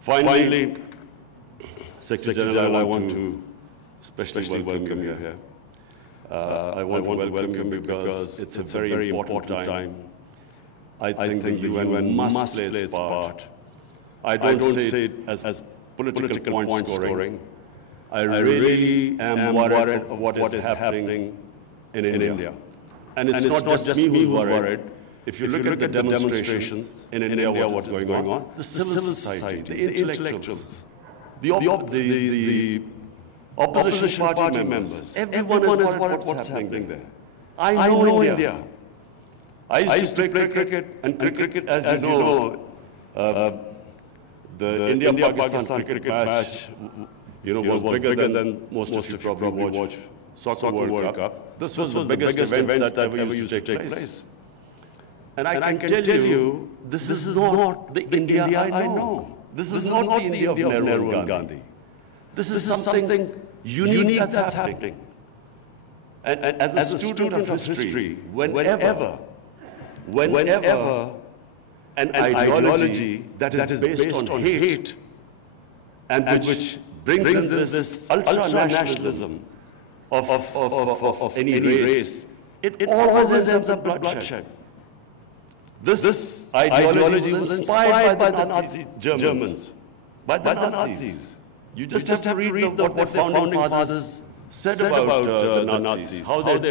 Finally, Secretary General, I want to especially welcome you here. I want to welcome you because it's a very important time. I think the UN must play its part. I don't say it as political point scoring. I really am worried of what is happening in India. And it's not just me who's worried. If you look at the demonstrations in India, what's going on, the civil society, the intellectuals, the opposition party members, everyone is worried what's happening there. I know India. I used to play cricket, and cricket, as you know, the India-Pakistan cricket match, was bigger than most of you probably watch Soccer World Cup. This was the biggest event that ever used to take place. And I can tell you, this is not the India I know. This is not the India of Nehru and Gandhi. This is something unique that's happening. And as a student of history, whenever an ideology that is based on hate and which brings in this ultra-nationalism of any race, it always ends up bloodshed. This ideology was inspired by the Nazi Germans, by the Nazis. You just have to read what the founding fathers said about the Nazis, how they